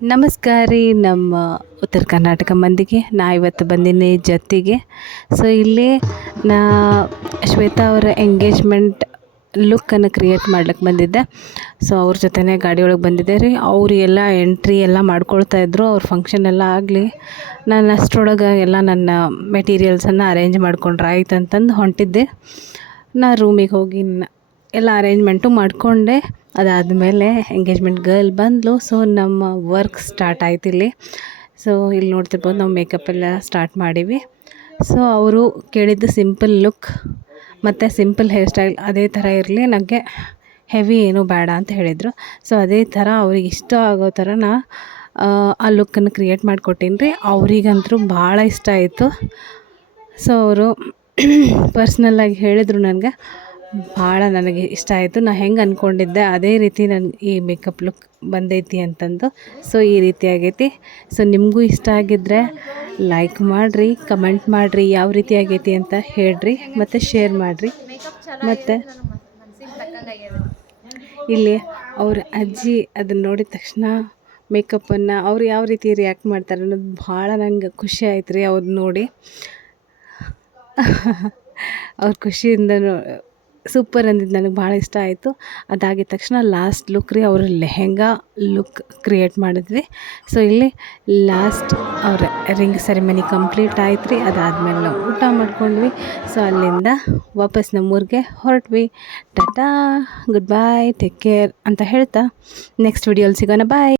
ನಮಸ್ಕಾರ ರೀ ನಮ್ಮ ಉತ್ತರ ಕರ್ನಾಟಕ ಮಂದಿಗೆ. ನಾ ಇವತ್ತು ಬಂದೀನಿ ಜೊತೆಗೆ. ಸೊ ಇಲ್ಲಿ ನಾ ಶ್ವೇತಾ ಅವರ ಎಂಗೇಜ್ಮೆಂಟ್ ಲುಕ್ಕನ್ನು ಕ್ರಿಯೇಟ್ ಮಾಡ್ಲಿಕ್ಕೆ ಬಂದಿದ್ದೆ. ಸೊ ಅವ್ರ ಜೊತೆನೇ ಗಾಡಿ ಒಳಗೆ ಬಂದಿದ್ದೆ ರೀ. ಅವರು ಎಲ್ಲ ಎಂಟ್ರಿ ಎಲ್ಲ ಮಾಡ್ಕೊಳ್ತಾಯಿದ್ರು. ಅವ್ರ ಫಂಕ್ಷನ್ ಎಲ್ಲ ಆಗಲಿ, ನಾನು ಅಷ್ಟರೊಳಗೆ ಎಲ್ಲ ನನ್ನ ಮೆಟೀರಿಯಲ್ಸನ್ನು ಅರೇಂಜ್ ಮಾಡ್ಕೊಂಡ್ರೆ ಆಯ್ತು ಅಂತಂದು ಹೊಂಟಿದ್ದೆ. ನಾ ರೂಮಿಗೆ ಹೋಗಿ ಎಲ್ಲ ಅರೇಂಜ್ಮೆಂಟು ಮಾಡಿಕೊಂಡೆ. ಅದಾದಮೇಲೆ ಎಂಗೇಜ್ಮೆಂಟ್ ಗರ್ಲ್ ಬಂದಳು. ಸೊ ನಮ್ಮ ವರ್ಕ್ ಸ್ಟಾರ್ಟ್ ಆಯ್ತು ಇಲ್ಲಿ. ಸೊ ಇಲ್ಲಿ ನೋಡ್ತಿರ್ಬೋದು, ನಾವು ಮೇಕಪ್ ಎಲ್ಲ ಸ್ಟಾರ್ಟ್ ಮಾಡೀವಿ. ಸೊ ಅವರು ಕೇಳಿದ್ದು ಸಿಂಪಲ್ ಲುಕ್ ಮತ್ತು ಸಿಂಪಲ್ ಹೇರ್ ಸ್ಟೈಲ್ ಅದೇ ಥರ ಇರಲಿ, ನನಗೆ ಹೆವಿ ಏನೂ ಬೇಡ ಅಂತ ಹೇಳಿದರು. ಸೊ ಅದೇ ಥರ ಅವ್ರಿಗೆ ಇಷ್ಟ ಆಗೋ ಥರ ಆ ಲುಕ್ಕನ್ನು ಕ್ರಿಯೇಟ್ ಮಾಡಿಕೊಟ್ಟೀನಿ ರೀ. ಅವ್ರಿಗಂತೂ ಭಾಳ ಇಷ್ಟ ಆಯಿತು. ಸೊ ಅವರು ಪರ್ಸ್ನಲ್ಲಾಗಿ ಹೇಳಿದರು ನನಗೆ, ಭಾಳ ನನಗೆ ಇಷ್ಟ ಆಯಿತು. ನಾನು ಹೆಂಗೆ ಅಂದ್ಕೊಂಡಿದ್ದೆ ಅದೇ ರೀತಿ ನನಗೆ ಈ ಮೇಕಪ್ ಲುಕ್ ಬಂದೈತಿ ಅಂತಂದು. ಸೊ ಈ ರೀತಿ ಆಗೈತಿ. ಸೊ ನಿಮಗೂ ಇಷ್ಟ ಆಗಿದ್ದರೆ ಲೈಕ್ ಮಾಡಿರಿ, ಕಮೆಂಟ್ ಮಾಡಿರಿ, ಯಾವ ರೀತಿ ಆಗೈತಿ ಅಂತ ಹೇಳ್ರಿ, ಮತ್ತು ಶೇರ್ ಮಾಡಿರಿ. ಮತ್ತು ಇಲ್ಲಿ ಅವ್ರ ಅಜ್ಜಿ ಅದನ್ನು ನೋಡಿದ ತಕ್ಷಣ ಮೇಕಪ್ಪನ್ನು ಅವ್ರು ಯಾವ ರೀತಿ ರಿಯಾಕ್ಟ್ ಮಾಡ್ತಾರೆ ಅನ್ನೋದು ಭಾಳ ನಂಗೆ ಖುಷಿ ಆಯ್ತು ರೀ. ಅವ್ರು ನೋಡಿ ಅವ್ರ ಖುಷಿಯಿಂದ ಸೂಪರ್ ಅಂದಿದ್ದು ನನಗೆ ಭಾಳ ಇಷ್ಟ ಆಯಿತು. ಅದಾಗಿದ ತಕ್ಷಣ ಲಾಸ್ಟ್ ಲುಕ್ ರೀ, ಅವರು ಲೆಹೆಂಗಾ ಲುಕ್ ಕ್ರಿಯೇಟ್ ಮಾಡಿದ್ವಿ. ಸೊ ಇಲ್ಲಿ ಲಾಸ್ಟ್ ಅವ್ರ ರಿಂಗ್ ಸೆರೆಮನಿ ಕಂಪ್ಲೀಟ್ ಆಯ್ತು ರೀ. ಅದಾದಮೇಲೆ ನಾವು ಊಟ ಮಾಡ್ಕೊಂಡ್ವಿ. ಸೊ ಅಲ್ಲಿಂದ ವಾಪಸ್ ನಮ್ಮೂರಿಗೆ ಹೊರಟ್ವಿ. ಟಾಟಾ, ಗುಡ್ ಬಾಯ್, ಟೇಕ್ ಕೇರ್ ಅಂತ ಹೇಳ್ತಾ ನೆಕ್ಸ್ಟ್ ವಿಡಿಯೋಲಿ ಸಿಗೋಣ. ಬಾಯ್.